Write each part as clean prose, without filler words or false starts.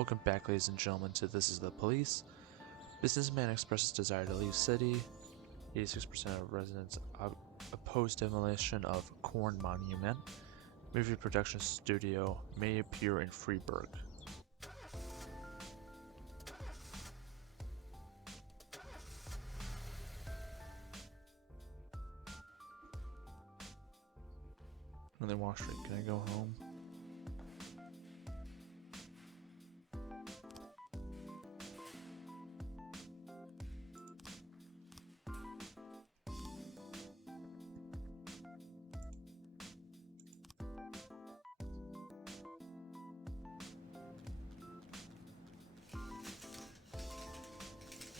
Welcome back, ladies and gentlemen, to This is the Police. Businessman expresses desire to leave city. 86% of residents oppose demolition of Corn Monument. Movie production studio may appear in Freiburg. And then Wall Street, can I go home?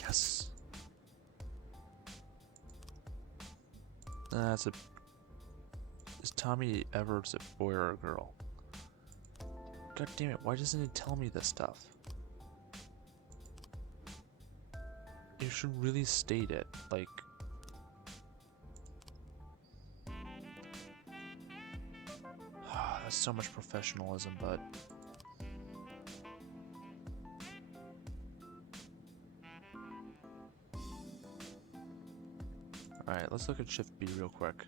Yes. That's a. Is Tommy Everett's a boy or a girl? God damn it! Why doesn't he tell me this stuff? You should really state it, like. That's so much professionalism, but. Alright, let's look at Shift B real quick.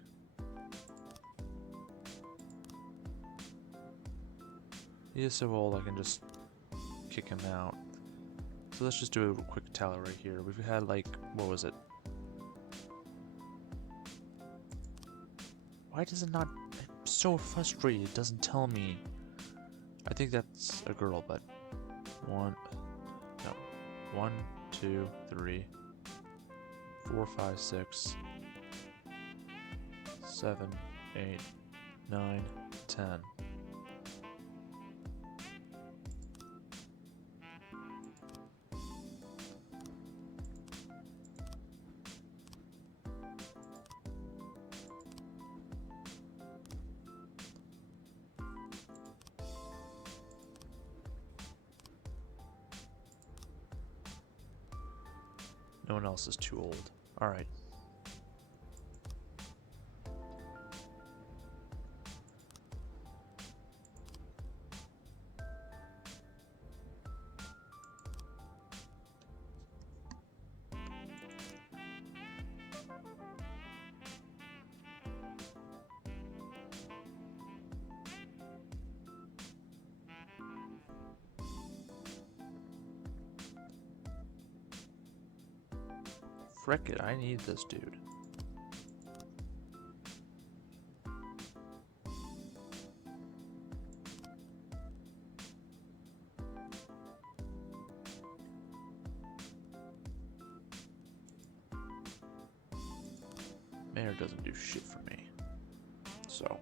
He is so old I can just kick him out. So let's just do a quick tally right here. We've had like, what was it? Why does it not? I'm so frustrated, it doesn't tell me. I think that's a girl, but 1, 2, 3, 4, 5, 6, 7, 8, 9, 10. No one else is too old. Alright. Frick it, I need this dude. Mayor doesn't do shit for me. So.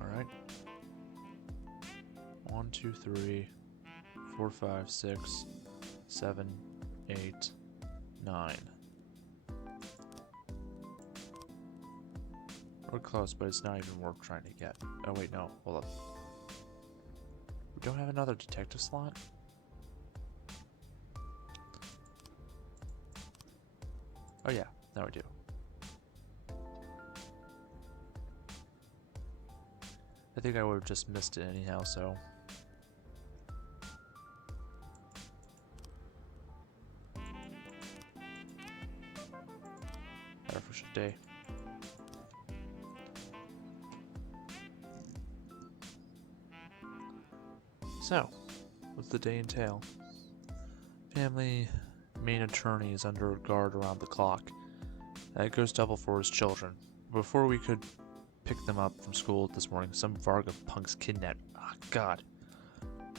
Alright. 1, 2, 3, 4, 5, 6, 7, 8, 9. We're close, but it's not even worth trying to get. Oh wait, no, hold up. We don't have another detective slot? Oh yeah, now we do. I think I would have just missed it anyhow, so. Have a fresh day. So, what's the day entail? Family main attorney is under guard around the clock. That goes double for his children. Before we could pick them up from school this morning, some Varga punks kidnapped. Ah, God.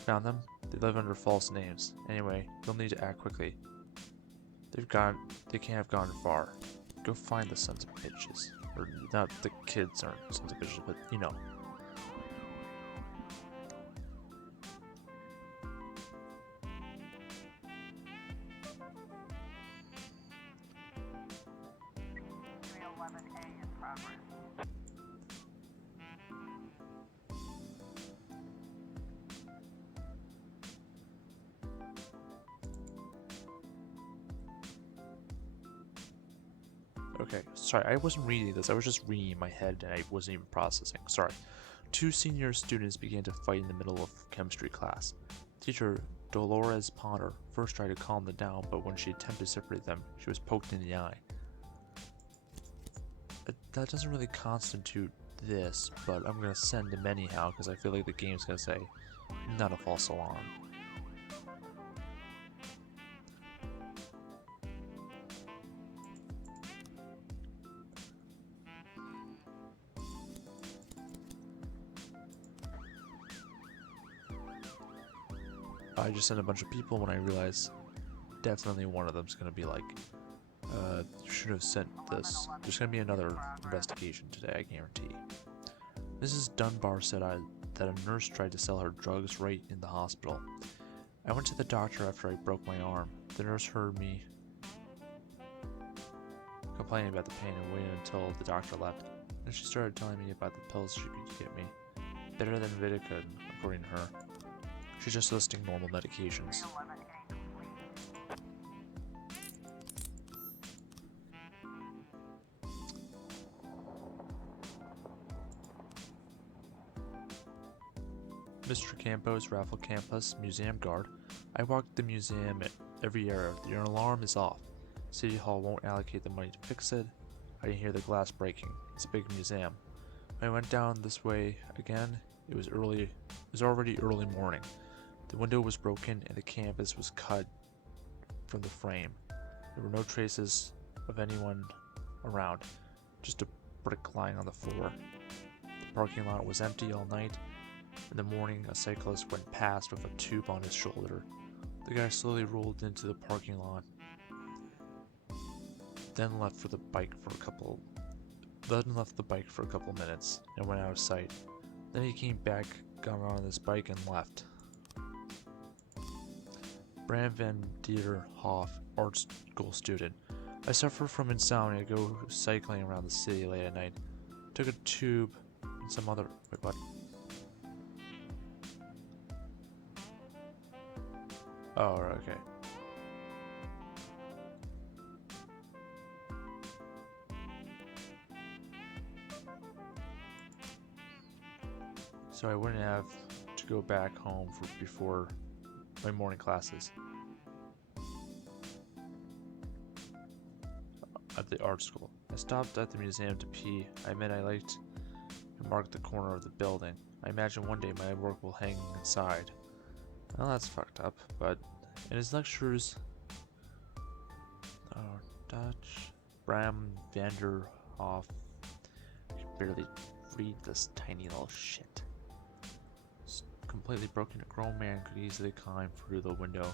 Found them. They live under false names. Anyway, they'll need to act quickly. They can't have gone far. Go find the sons of bitches. Or not the kids aren't sons of bitches, but you know. Okay, sorry, I wasn't reading this. I was just reading in my head and I wasn't even processing. Sorry. Two senior students began to fight in the middle of chemistry class. Teacher Dolores Potter first tried to calm them down, but when she attempted to separate them, she was poked in the eye. That doesn't really constitute this, but I'm gonna send them anyhow because I feel like the game's gonna say, not a false alarm. I just sent a bunch of people when I realized definitely one of them's gonna be like, you should have sent this. There's gonna be another investigation today, I guarantee. Mrs. Dunbar said that a nurse tried to sell her drugs right in the hospital. I went to the doctor after I broke my arm. The nurse heard me complaining about the pain and waited until the doctor left. Then she started telling me about the pills she could get me. Better than Vidicud, according to her. She's just listing normal medications. Mr. Campos, Raffle Campus, Museum Guard. I walked the museum every year. The alarm is off. City Hall won't allocate the money to fix it. I didn't hear the glass breaking. It's a big museum. When I went down this way again, it was already early morning. The window was broken and the canvas was cut from the frame. There were no traces of anyone around, just a brick lying on the floor. The parking lot was empty all night. In the morning, a cyclist went past with a tube on his shoulder. The guy slowly rolled into the parking lot, then left the bike for a couple minutes and went out of sight. Then he came back, got on his bike, and left. Bram van der Hoff, art school student. I suffer from insomnia. I go cycling around the city late at night. Took a tube and some other. Wait, what? Oh, okay. So I wouldn't have to go back home before my morning classes at the art school. I stopped at the museum to pee. I admit I liked to mark the corner of the building. I imagine one day my work will hang inside. Well, that's fucked up, but in his lectures, Dutch, Bram van der Hoff, I can barely read this tiny little shit. Completely broken, a grown man could easily climb through the window,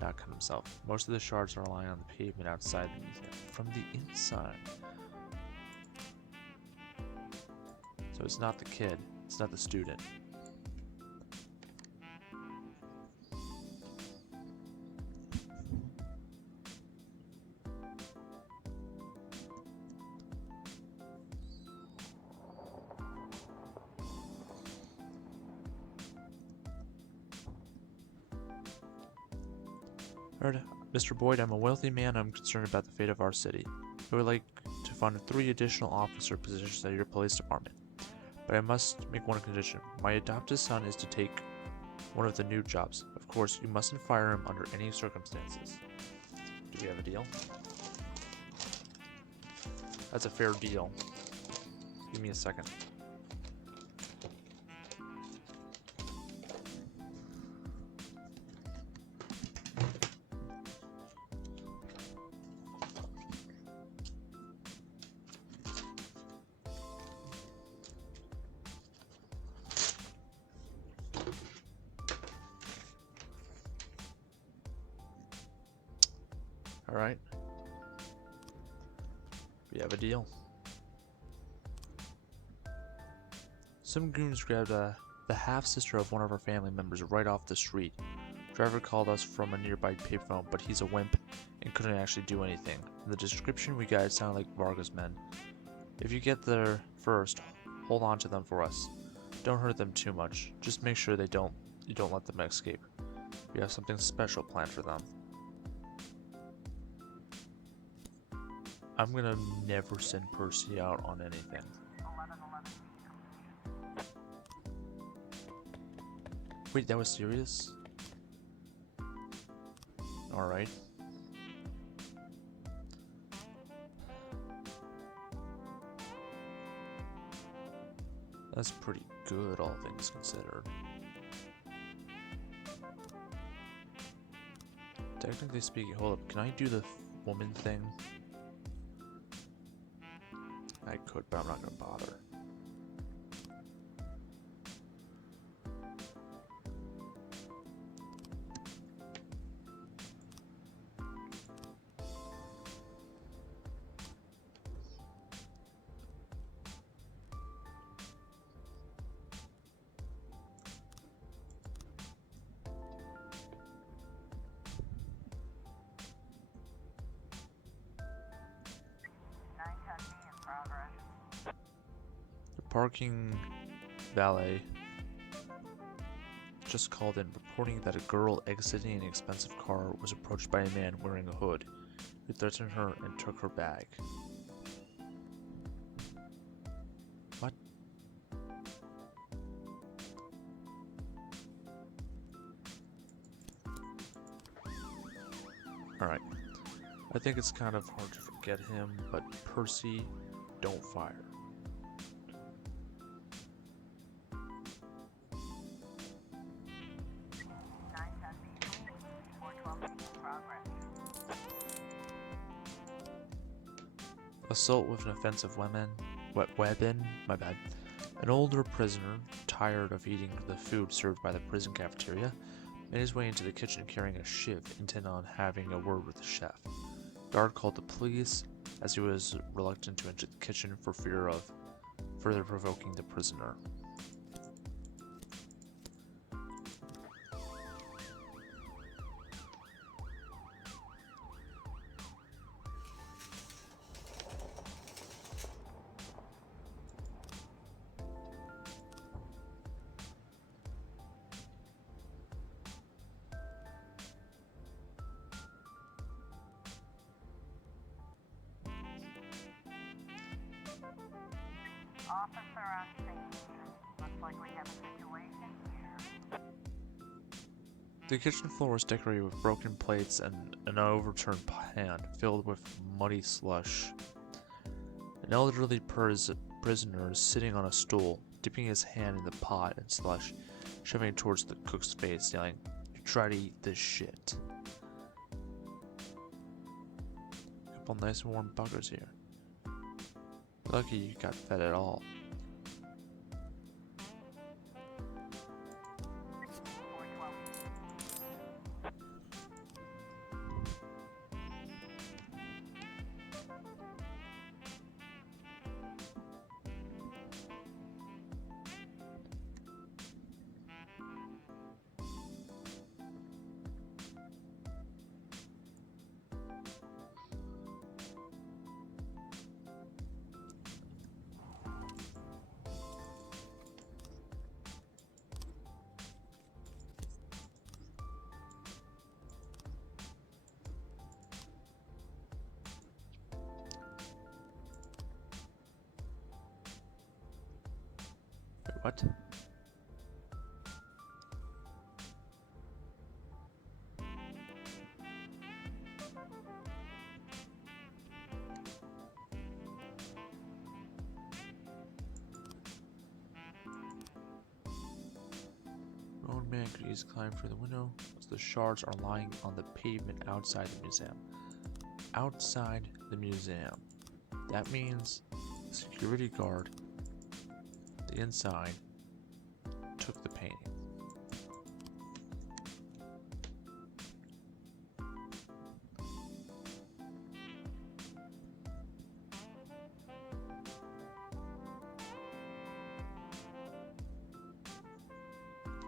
not cut himself. Most of the shards are lying on the pavement outside the museum. From the inside. So it's not the kid, it's not the student. Mr. Boyd, I'm a wealthy man. I'm concerned about the fate of our city. I would like to fund 3 additional officer positions at your police department. But I must make one condition. My adopted son is to take one of the new jobs. Of course, you mustn't fire him under any circumstances. Do we have a deal? That's a fair deal. Give me a second. Alright. We have a deal. Some goons grabbed the half-sister of one of our family members right off the street. Driver called us from a nearby payphone, but he's a wimp and couldn't actually do anything. The description we got sounded like Varga's men. If you get there first, hold on to them for us. Don't hurt them too much. Just make sure you don't let them escape. We have something special planned for them. I'm gonna never send Percy out on anything. Wait, that was serious? Alright. That's pretty good, all things considered. Technically speaking, hold up, can I do the woman thing? I could, but I'm not gonna bother. Parking valet just called in reporting that a girl exiting an expensive car was approached by a man wearing a hood who threatened her and took her bag. What? Alright. I think it's kind of hard to forget him, but Percy, don't fire. Assault with an offensive weapon, my bad. An older prisoner, tired of eating the food served by the prison cafeteria, made his way into the kitchen carrying a shiv, intent on having a word with the chef. Guard called the police, as he was reluctant to enter the kitchen for fear of further provoking the prisoner. Officer on scene. Looks like we have a situation here. The kitchen floor was decorated with broken plates and an overturned pan filled with muddy slush. An elderly prisoner is sitting on a stool, dipping his hand in the pot and slush, shoving it towards the cook's face, yelling, "You try to eat this shit." Couple nice warm buggers here. Lucky you got fed at all. Wait, what? Grown man could easily climb through the window as the shards are lying on the pavement outside the museum. Outside the museum. That means the security guard, the inside, took the painting.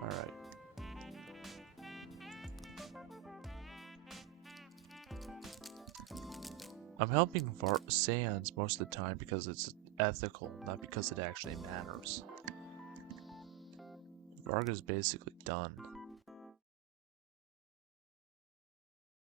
Alright. I'm helping Sans most of the time because it's ethical, not because it actually matters. Varga's basically done.